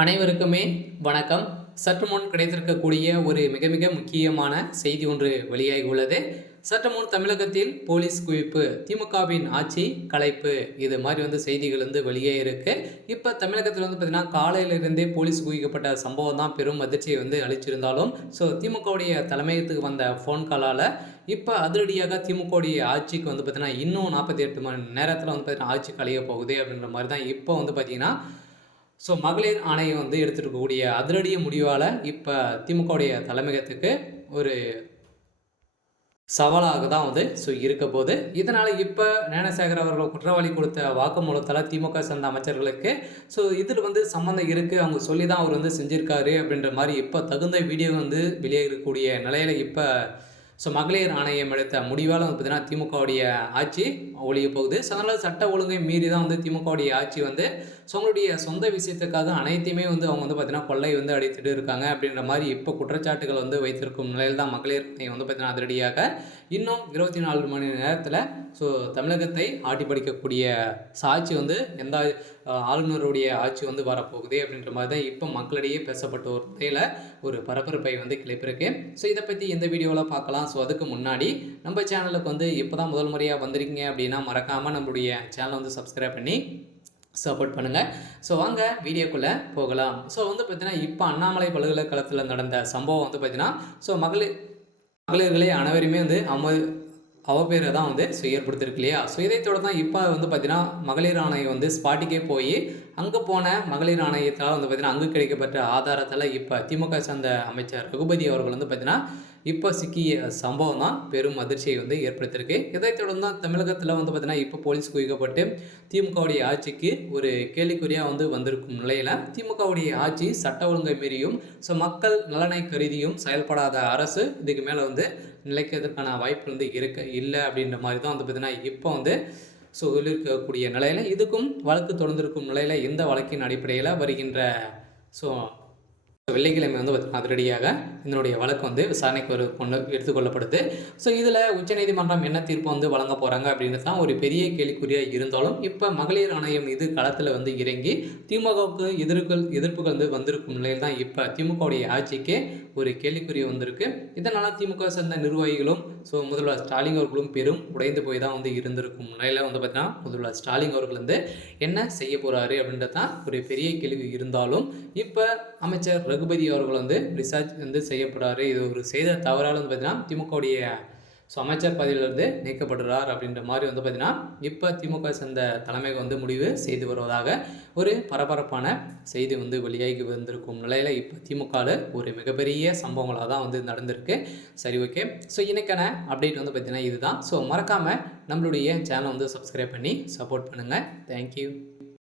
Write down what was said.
அனைவருக்குமே வணக்கம். சற்று முன் கிடைத்திருக்கக்கூடிய ஒரு மிக மிக முக்கியமான செய்தி ஒன்று வெளியாகி உள்ளது. சற்று முன் தமிழகத்தில் போலீஸ் குவிப்பு, திமுகவின் ஆட்சி கலைப்பு, இது மாதிரி செய்திகள் வெளியே இருக்கு. இப்போ தமிழகத்தில் பார்த்தீங்கன்னா காலையிலிருந்தே போலீஸ் குவிக்கப்பட்ட சம்பவம் தான் பெரும் அதிர்ச்சியை அளிச்சிருந்தாலும், திமுகவுடைய தலைமையகத்துக்கு வந்த ஃபோன் காலால் இப்போ அதிரடியாக திமுகவுடைய ஆட்சிக்கு பார்த்தீங்கன்னா இன்னும் 48 மணி நேரத்தில் பார்த்தீங்கன்னா ஆட்சி கலைய போகுது அப்படின்ற மாதிரி தான் இப்போ பார்த்தீங்கன்னா மகளிர் ஆணையம் எடுத்துருக்கக்கூடிய அதிரடிய முடிவால் இப்போ திமுகவுடைய தலைமையகத்துக்கு ஒரு சவாலாக தான் இருக்க போது. இதனால் இப்போ ஞானசேகர் அவர்கள் குற்றவாளி கொடுத்த வாக்குமூலத்தால் திமுக சேர்ந்த அமைச்சர்களுக்கு இதில் சம்மந்தம் இருக்குது, அவங்க சொல்லி தான் அவர் செஞ்சுருக்காரு அப்படின்ற மாதிரி இப்போ தகுந்த வீடியோ வெளியேறக்கூடிய நிலையில் இப்போ மகளிர் ஆணையம் எடுத்த முடிவால் பார்த்தீங்கன்னா திமுகவுடைய ஆட்சி ஒழிய போகுது. அதனால் சட்ட ஒழுங்கை மீறி தான் திமுகவுடைய ஆட்சி அவங்களுடைய சொந்த விஷயத்துக்காக அனைத்தையுமே அவங்க பார்த்தீங்கன்னா கொள்ளை அடித்துட்டு இருக்காங்க அப்படின்ற மாதிரி இப்போ குற்றச்சாட்டுகள் வைத்திருக்கும் நிலையில் தான் மகளிர் ஆணையம் பார்த்தீங்கன்னா அதிரடியாக இன்னும் 24 மணி நேரத்தில் தமிழகத்தை ஆட்டி படிக்கக்கூடிய ஆட்சி எந்த ஆளுநருடைய ஆட்சி வரப்போகுது அப்படின்ற மாதிரி தான் இப்போ மக்களிடையே பேசப்பட்ட ஒரு நிலையில் ஒரு பரபரப்பை கிளப்பிருக்கு. இதை பற்றி இந்த வீடியோவில் பார்க்கலாம். அதுக்கு முன்னாடி நம்ம சேனலுக்கு இப்போ தான் முதல் முறையாக வந்திருக்கீங்க அப்படின்னா மறக்காமல் நம்மளுடைய சேனலை சப்ஸ்கிரைப் பண்ணி சப்போர்ட் பண்ணுங்கள். வாங்க வீடியோக்குள்ளே போகலாம். பார்த்தீங்கன்னா இப்போ அண்ணாமலை பல்கலைக்கழகத்தில் நடந்த சம்பவம் பார்த்தீங்கன்னா மகளிர்களை அனைவருமே அவப்பேரை தான் ஏற்படுத்திருக்கு இல்லையா. இதைத்தோடு தான் இப்போ பார்த்தீங்கன்னா மகளிர் ஆணையம் ஸ்பாட்டுக்கே போய் அங்கே போன மகளிர் ஆணையத்தால் பார்த்தீங்கன்னா அங்கு கிடைக்கப்பட்ட ஆதாரத்தால் இப்போ திமுக சேர்ந்த அமைச்சர் ரகுபதி அவர்கள் பார்த்தீங்கன்னா இப்போ சிக்கிய சம்பவம் தான் பெரும் அதிர்ச்சியை ஏற்படுத்தியிருக்கு. இதைத் தொடர்ந்து தான் தமிழகத்தில் பார்த்தீங்கன்னா இப்போ போலீஸ் குவிக்கப்பட்டு திமுகவுடைய ஆட்சிக்கு ஒரு கேள்விக்குறியாக வந்திருக்கும் நிலையில் திமுகவுடைய ஆட்சி சட்ட ஒழுங்கை மீறியும் மக்கள் நலனை கருதியும் செயல்படாத அரசு இதுக்கு மேலே நிலைக்கிறதுக்கான வாய்ப்பு இல்லை அப்படின்ற மாதிரி தான் பார்த்தீங்கன்னா இப்போ சொல்லியிருக்கக்கூடிய நிலையில் இதுக்கும் வழக்கு தொடர்ந்திருக்கும் நிலையில் இந்த வழக்கின் அடிப்படையில் வருகின்ற வெள்ளிக்கிழமை அதிரடியாக இதனுடைய வழக்கு விசாரணைக்கு எடுத்துக்கொள்ளப்படுது. இதில் உச்சநீதிமன்றம் என்ன தீர்ப்பு வழங்க போகிறாங்க அப்படின்னு தான் ஒரு பெரிய கேள்விக்குறியாக இருந்தாலும் இப்போ மகளிர் ஆணையம் இது களத்தில் இறங்கி திமுகவுக்கு எதிர்ப்புகள் வந்திருக்கும் நிலையில் தான் இப்போ திமுகவுடைய ஆட்சிக்கு ஒரு கேள்விக்குறி வந்திருக்கு. இதனால் திமுக சேர்ந்த நிர்வாகிகளும் முதல்வர் ஸ்டாலின் அவர்களும் பெரும் உடைந்து போய் தான் இருந்திருக்கும் நிலையில் பார்த்தீங்கன்னா முதல்வர் ஸ்டாலின் அவர்கள் என்ன செய்ய போகிறாரு அப்படின்றது தான் ஒரு பெரிய கேள்வி இருந்தாலும் இப்போ அமைச்சர் ரகுபதி அவர்கள் ரிசர்ச் செய்யப்படுறாரு. இது ஒரு செய்த தவறால் பார்த்தீங்கன்னா திமுகவுடைய அமைச்சர் பதவியிலிருந்து நீக்கப்படுறார் அப்படின்ற மாதிரி பார்த்தீங்கன்னா இப்போ திமுக சேர்ந்த தலைமை முடிவு செய்து வருவதாக ஒரு பரபரப்பான செய்தி வெளியாகி வந்திருக்கும் நிலையில் இப்போ திமுகவில் ஒரு மிகப்பெரிய சம்பவங்களாக தான் நடந்திருக்கு. சரி, ஓகே. இன்னைக்கான அப்டேட் பார்த்தீங்கன்னா இதுதான். மறக்காமல் நம்மளுடைய சேனலை சப்ஸ்கிரைப் பண்ணி சப்போர்ட் பண்ணுங்கள். தேங்க்யூ.